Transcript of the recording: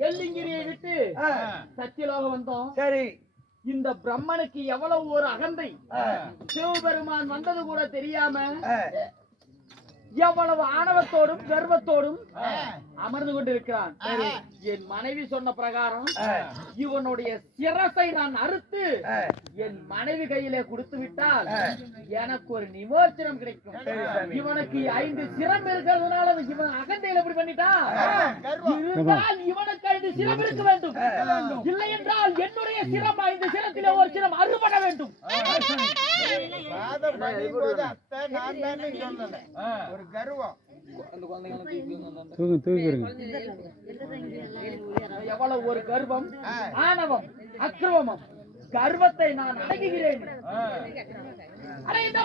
வெள்ளிங்கிரியை விட்டு சத்தியலோகம் வந்தோம். சரி, இந்த பிரம்மனுக்கு எவ்வளவு ஒரு அகந்தை. சிவபெருமான் வந்தது கூட தெரியாம எவ்வளவு ஆணவத்தோடும் கர்வத்தோடும் அமர்ந்து கொண்டிருக்கிறான். என் மனைவி சொன்ன பிரகாரம் இவனுடைய சிரசை நான் அறுத்து என் மனைவி கையிலே கொடுத்து விட்டால் எனக்கு ஒரு நிமோச்சனம் கிடைக்கும். இவனுக்கு 5 சிரம் இருக்கிறதுனால இவன் அகந்தையில் எப்படி பண்ணிட்டான்? இருந்தால் இவனுக்கு 5 சிரம் இருக்க வேண்டும். இல்லை என்றால் என்னுடைய சிரம் 5 சிரத்திலே ஒரு சிரம் அறுபட வேண்டும். எவ்வளவு ஒரு கர்வம், ஆணவம், அக்கிரமம், கர்வத்தை நான் அடங்குகிறேன். இந்த